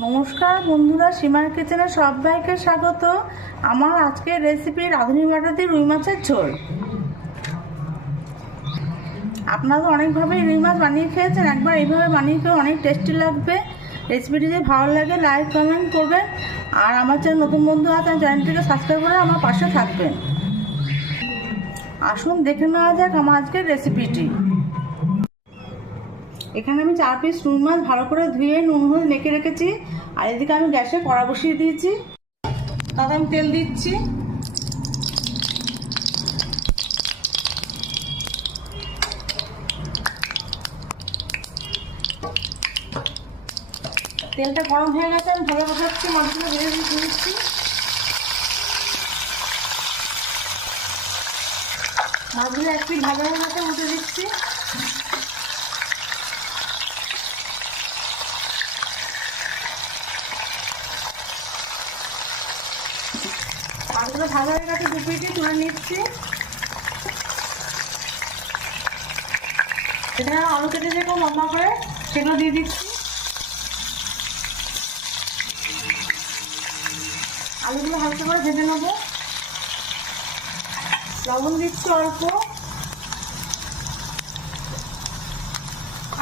নমস্কার বন্ধুরা, সীমার কিচেনে সবাইকে স্বাগত। আমার আজকের রেসিপি রাঁধুনি বাটা দিয়ে রুই মাছের ঝোল। আপনারা অনেকভাবেই রুই মাছ বানিয়ে খেয়েছেন, একবার এইভাবে বানিয়ে খেয়ে অনেক টেস্টি লাগবে। রেসিপিটি যদি ভালো লাগে লাইক কমেন্ট করবেন, আর আমার চ্যানেল নতুন বন্ধু আছে চ্যানেলটিকে সাবস্ক্রাইব করে আমার পাশে থাকবেন। আসুন দেখে নেওয়া যাক আমার আজকের রেসিপিটি। এখানে আমি 4 পিস রুই মাছ ভালো করে ধুয়ে নুন হলুদ মেখে রেখেছি। আর এদিকে আমি গ্যাসে কড়া বসিয়ে দিয়েছি, তাতে আমি তেল দিচ্ছি। তেলটা গরম হয়ে গেছে, আমি ভালো বসাচ্ছি, মাছগুলো ভেজে দিচ্ছি। মাছগুলো এক পিঠ ভাজা হয়ে গেছে, উঠে দিচ্ছি। মাছগুলো ভাজা হয়ে গেছে, দু পিঠে তুলে নিচ্ছি। এখানে আলু কেটে রেখে লম্বা করে সেগুলো দিয়ে দিচ্ছি। আলুগুলো হালকা করে ভেজে নেবো। লবণ দিচ্ছি অল্প,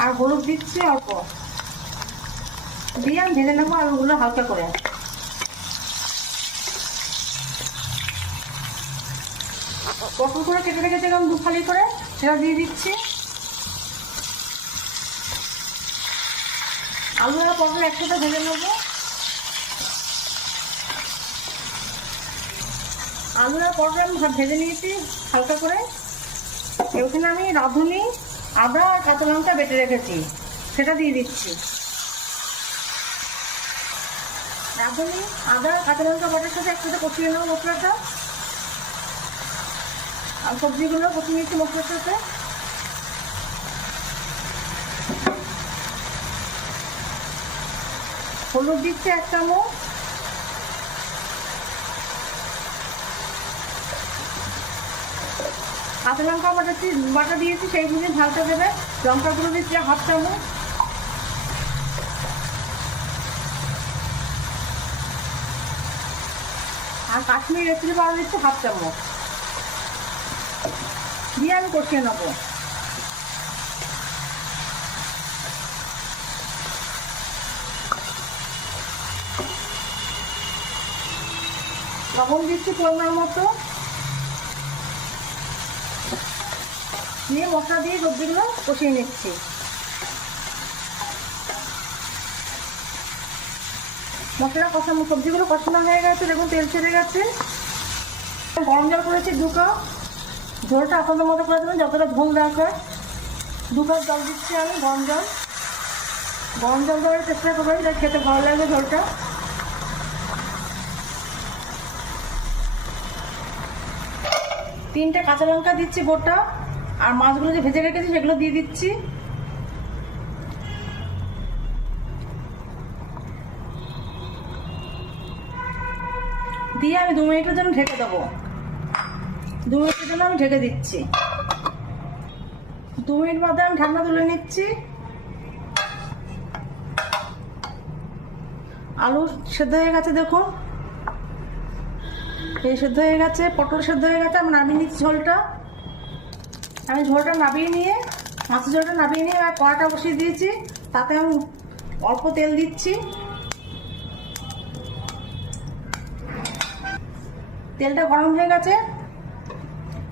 আর হলুদ দিচ্ছি অল্প, দিয়ে আমি ভেজে নেবো আলুগুলো হালকা করে। পটল করে কেটে রেখেছি এরকম দু ফালি করে, সেটা দিয়ে দিচ্ছি। আলু আর পটল একসাথে ভেজে নেবো। আলু আর পটল আমি ভেজে নিয়েছি হালকা করে। এখানে আমি রাঁধুনি আদা আর কাঁচা লঙ্কা বেটে রেখেছি, সেটা দিয়ে দিচ্ছি। রাঁধুনি আদা কাঁচা লঙ্কা বাটার সাথে একসাথে কষিয়ে নেবো মশলাটা। আর সবজিগুলো কষিয়ে নিচ্ছি মশলার সাথে। হলুদ দিচ্ছি 1 চামচ, কাঁচা লঙ্কা বাটা দিয়েছি সেই বুঝে ঝালটা দেবে। লঙ্কা গুঁড়ো দিচ্ছি 1/2 চামচ, আর কাশ্মীরি রেড চিলি পাউডার দিচ্ছি 1/2 চামচ, দিয়ে আমি কষিয়ে নেবো। লবণ দিচ্ছি পরিমাণ মতো, দিয়ে মশলা দিয়ে সবজিগুলো কষিয়ে নিচ্ছি। মশলা কষানো সবজিগুলো কষানো হয়ে গেছে, দেখুন তেল ছেড়ে গেছে। গরম জল করেছি 2 কাপ। ঝোলটা আপনাদের মতো করে দেবেন, যতটা ঝোল দরকার। 2 কাপ জল দিচ্ছি আমি, গরম জল। গরম জল দেওয়ার চেষ্টা করবেন, তাই খেতে ভালো লাগবে ঝোলটা। তিনটে কাঁচা লঙ্কা দিচ্ছি গোটা, আর মাছগুলো যে ভেজে রেখেছি সেগুলো দিয়ে দিচ্ছি। দিয়ে আমি 2 মিনিটের জন্য ঢেকে দেবো। 2 মিনিটের জন্য আমি ঢেকে দিচ্ছি। 2 মিনিট বাদে আমি ঢাকনা তুলে নিচ্ছি। আলু সেদ্ধ হয়ে গেছে, দেখুন এই সেদ্ধ হয়ে গেছে, পটল সেদ্ধ হয়ে গেছে। আমি নামিয়ে নিচ্ছি ঝোলটা। আমি ঝোলটা নামিয়ে নিয়ে, মাছের ঝোলটা নামিয়ে নিয়ে আর কড়াটা বসিয়ে দিয়েছি, তাতে আমি অল্প তেল দিচ্ছি। তেলটা গরম হয়ে গেছে,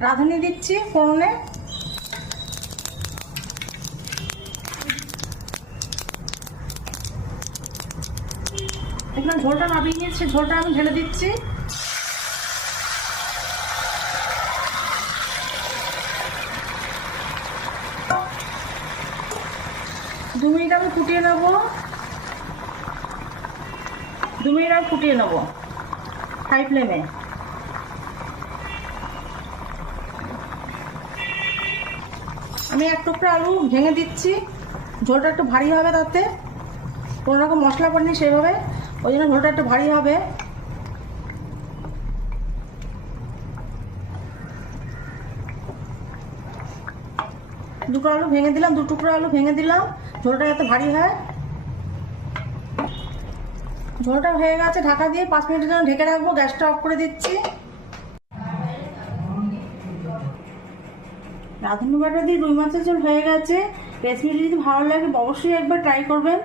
রাঁধুনি দিচ্ছি ফোড়নে। এখানে ঝোলটা নামিয়ে নিয়েছি, ঝোলটা আমি ঢেলে দিচ্ছি। দু মিনিট আমি ফুটিয়ে নেবো। 2 মিনিট আমি ফুটিয়ে নেবো হাই ফ্লেমে। আমি 1 টুকরা আলু ভেঙে দিচ্ছি, ঝোলটা একটু ভারী হবে, তাতে কোনো রকম মশলা পড়েনি সেভাবে, ওই জন্য ঝোলটা একটু ভারী হবে। দুটো আলু ভেঙে দিলাম, 2 টুকরা আলু ভেঙে দিলাম, ঝোলটা যাতে ভারী হয়। ঝোলটা হয়ে গেছে, ঢাকা দিয়ে 5 মিনিটের জন্য ঢেকে রাখবো। গ্যাসটা অফ করে দিচ্ছি। রাঁধুনি বাটা দিয়ে রুই মাছের ঝোল হয়ে গেছে। রেসিপিটি যদি ভালো লাগে অবশ্যই একবার ট্রাই করবেন।